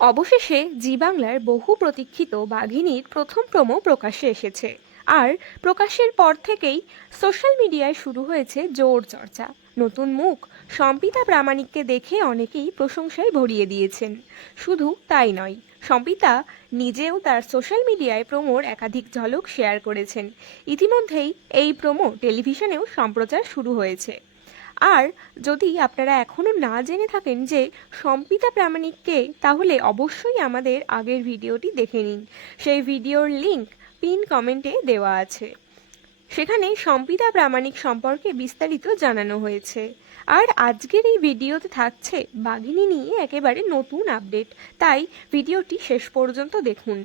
অবশেষে জি বাংলার বহু প্রতীক্ষিত বাঘিনীর প্রথম প্রোমো প্রকাশ্যে এসেছে। আর প্রকাশের পর থেকেই সোশ্যাল মিডিয়ায় শুরু হয়েছে জোর চর্চা। নতুন মুখ সম্পিতা প্রামাণিককে দেখে অনেকেই প্রশংসায় ভরিয়ে দিয়েছেন। শুধু তাই নয়, সম্পিতা নিজেও তার সোশ্যাল মিডিয়ায় প্রোমোর একাধিক ঝলক শেয়ার করেছেন। ইতিমধ্যেই এই প্রোমো টেলিভিশনেও সম্প্রচার শুরু হয়েছে। আর যদি আপনারা এখনও না জেনে থাকেন যে সম্পিতা প্রামাণিককে, তাহলে অবশ্যই আমাদের আগের ভিডিওটি দেখে নিন। সেই ভিডিওর লিংক পিন কমেন্টে দেওয়া আছে। সেখানে সম্পিতা প্রামাণিক সম্পর্কে বিস্তারিত জানানো হয়েছে। আর আজকের এই ভিডিওতে থাকছে বাঘিনী নিয়ে একেবারে নতুন আপডেট, তাই ভিডিওটি শেষ পর্যন্ত দেখুন।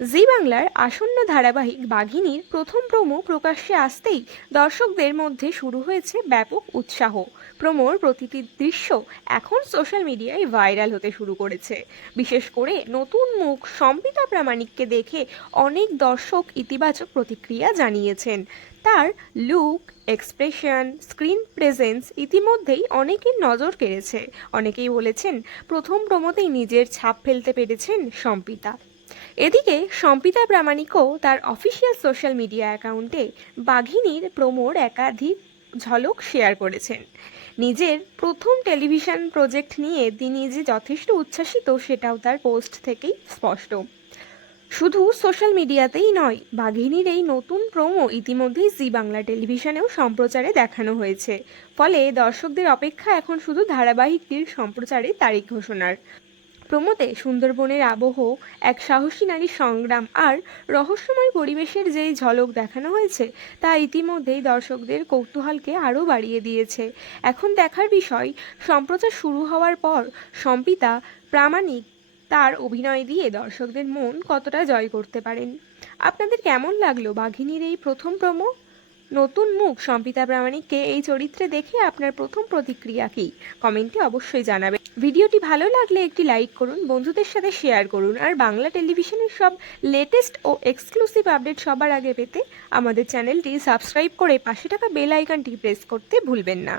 জি বাংলার আসন্ন ধারাবাহিক বাঘিনীর প্রথম প্রোমো প্রকাশ্যে আসতেই দর্শকদের মধ্যে শুরু হয়েছে ব্যাপক উৎসাহ। প্রোমোর প্রতিটি দৃশ্য এখন সোশ্যাল মিডিয়ায় ভাইরাল হতে শুরু করেছে। বিশেষ করে নতুন মুখ সম্পিতা প্রামাণিককে দেখে অনেক দর্শক ইতিবাচক প্রতিক্রিয়া জানিয়েছেন। তার লুক, এক্সপ্রেশন, স্ক্রিন প্রেজেন্স ইতিমধ্যেই অনেকের নজর কেড়েছে। অনেকেই বলেছেন প্রথম প্রোমোতেই নিজের ছাপ ফেলতে পেরেছেন সম্পিতা। এদিকে সম্পিতা প্রামাণিকও তার অফিসিয়াল সোশ্যাল মিডিয়া অ্যাকাউন্টে বাঘিনীর প্রোমোর একাধিক ঝলক শেয়ার করেছেন। নিজের প্রথম টেলিভিশন প্রজেক্ট নিয়ে তিনি যে যথেষ্ট উচ্ছ্বাসিত সেটাও তার পোস্ট থেকেই স্পষ্ট। শুধু সোশ্যাল মিডিয়াতেই নয়, বাঘিনীর এই নতুন প্রোমো ইতিমধ্যেই জি বাংলা টেলিভিশনেও সম্প্রচারে দেখানো হয়েছে। ফলে দর্শকদের অপেক্ষা এখন শুধু ধারাবাহিকটির সম্প্রচারের তারিখ ঘোষণার। প্রোমোতে সুন্দরবনের আবহ, এক সাহসী নারীর সংগ্রাম আর রহস্যময় পরিবেশের যেই ঝলক দেখানো হয়েছে তা ইতিমধ্যেই দর্শকদের কৌতূহলকে আরও বাড়িয়ে দিয়েছে। এখন দেখার বিষয়, সম্প্রচার শুরু হওয়ার পর সম্পিতা প্রামাণিক তার অভিনয় দিয়ে দর্শকদের মন কতটা জয় করতে পারেন। আপনাদের কেমন লাগলো বাঘিনীর এই প্রথম প্রোমো? নতুন মুখ সম্পিতা প্রামাণিককে এই চরিত্রে দেখে আপনার প্রথম প্রতিক্রিয়া কী, কমেন্টে অবশ্যই জানাবেন। ভিডিওটি ভালো লাগলে একটি লাইক করুন, বন্ধুদের সাথে শেয়ার করুন। আর বাংলা টেলিভিশনের সব লেটেস্ট ও এক্সক্লুসিভ আপডেট সবার আগে পেতে আমাদের চ্যানেলটি সাবস্ক্রাইব করে পাশে থাকা বেল আইকনটি প্রেস করতে ভুলবেন না।